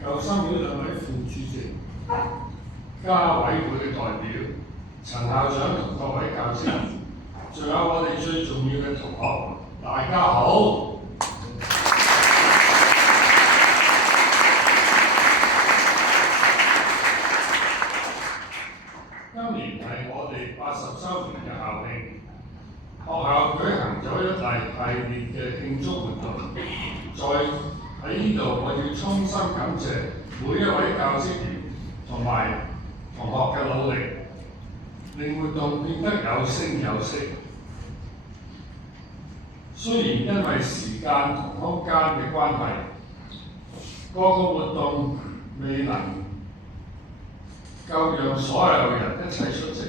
舊生會兩位副主席、家委會嘅代表、陳校長同各位教職員，仲有我哋最重要嘅同學，大家好。今年係我哋80週年嘅校慶，學校舉行咗一大系列嘅慶祝活動。喺呢度，我要衷心感謝每一位教職員同埋同學嘅努力，令活動變得有聲有色。雖然因為時間同空間嘅關係，個活動未能夠讓所有人一齊出席，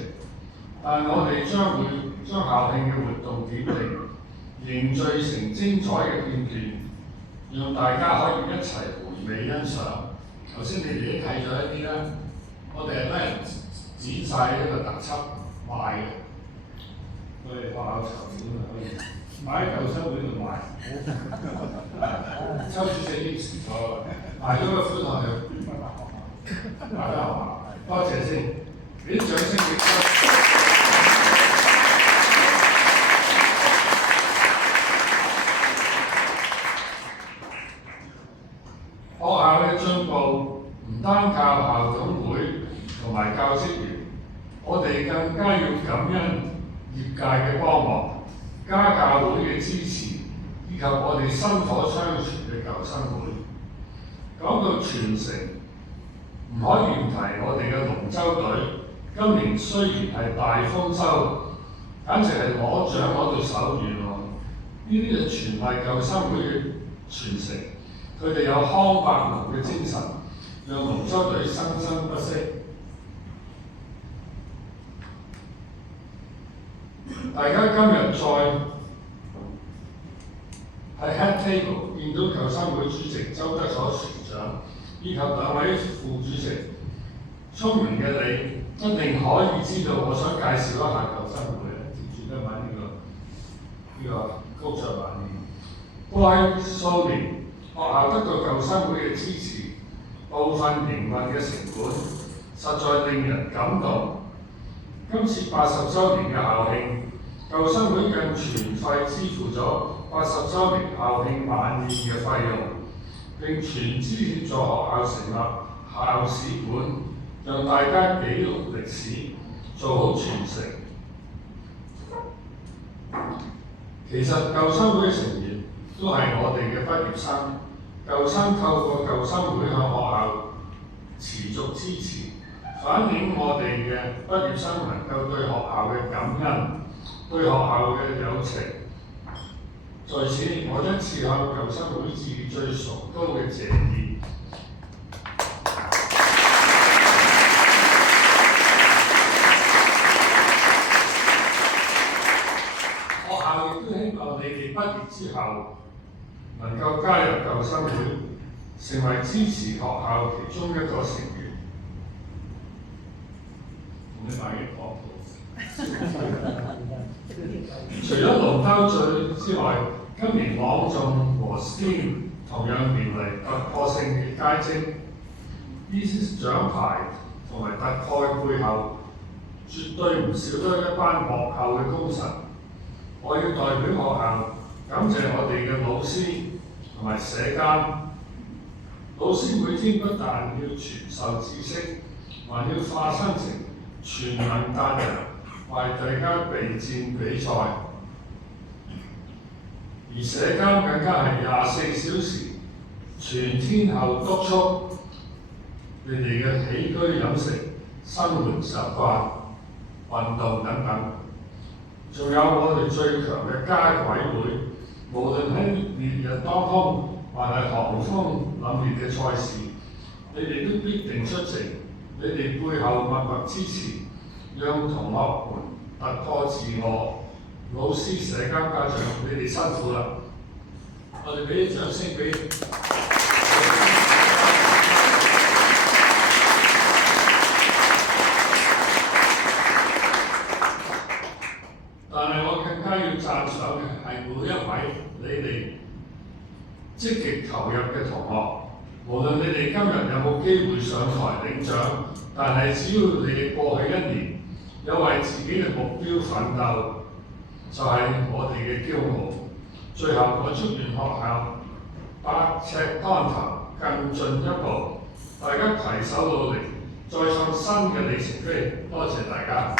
但我哋將會將校慶嘅活動點滴凝聚成精彩嘅片段，讓大家可以一齊回味欣賞。頭先你哋都睇咗一啲啦，我哋係幫人剪晒一個特輯賣嘅，我哋學校籌款可以買喺舊生會度賣。秋主席應承咗，賣咗個款項就大家學校。多謝先，俾啲掌聲俾學校嘅進步唔單靠校董會同埋教職員，我哋更加要感恩業界嘅幫忙、家教會嘅支持，以及我哋薪火相傳嘅舊生會。講到傳承，唔可以唔提我哋嘅龍舟隊。今年雖然係大豐收，簡直係攞獎攞到手軟喎。呢啲就全係舊生會嘅傳承，佢哋有康百龍嘅精神，讓龍舟隊生生不息。大家今日再喺 head table 見到舊生會主席周德所船長，以及兩位副主席，聰明嘅你一定可以知道我想介紹一下舊生會咧。接住今晚呢個高尚晚宴，過去數年學校得到舊生會嘅支持，部分營運嘅成本實在令人感動。今次80週年嘅校慶，舊生會更全費支付咗80週年校慶晚宴嘅費用，並全資協助學校成立校史館，讓大家記錄歷史，做好傳承。其實舊生會嘅成員都係我哋嘅畢業生，舊生透過舊生會向學校持續支持，反映我哋嘅畢業生能夠對學校嘅感恩，對學校嘅友情。在此，我一次向舊生會致最崇高嘅謝意。學校亦都希望你哋畢業之後能夠加入舊生會，成為支持學校其中一個成員。同你買嘅廣告。除咗龍舟隊之外，今年朗誦和 STEAM 同樣迎嚟突破性嘅佳績。呢啲獎牌同埋突破嘅背後，絕對唔少得一班幕後嘅功臣。我要代表學校感謝我哋嘅老師同埋社監。老師每天不但要傳授知識，還要化身成全能達人，為大家備戰比賽。而社監更加係24小時全天候督促你哋嘅起居飲食、生活習慣、運動等等。仲有我哋最強嘅家委會，無論喺烈日當空，還係寒風凜冽嘅賽事，你哋都必定出席。你哋背後默默支持，讓同學們突破自我。老師、社監、家長，你哋辛苦啦！我哋俾啲掌聲俾。但係我更加要讚賞嘅係每一位你哋積極投入嘅同學，無論你哋今日有冇機會上台領獎，但係只要你哋過去1年有為自己嘅目標奮鬥，就係我哋嘅驕傲。最後，我祝願學校百尺竿頭更進一步，大家攜手努力，再創新嘅里程碑。多謝大家。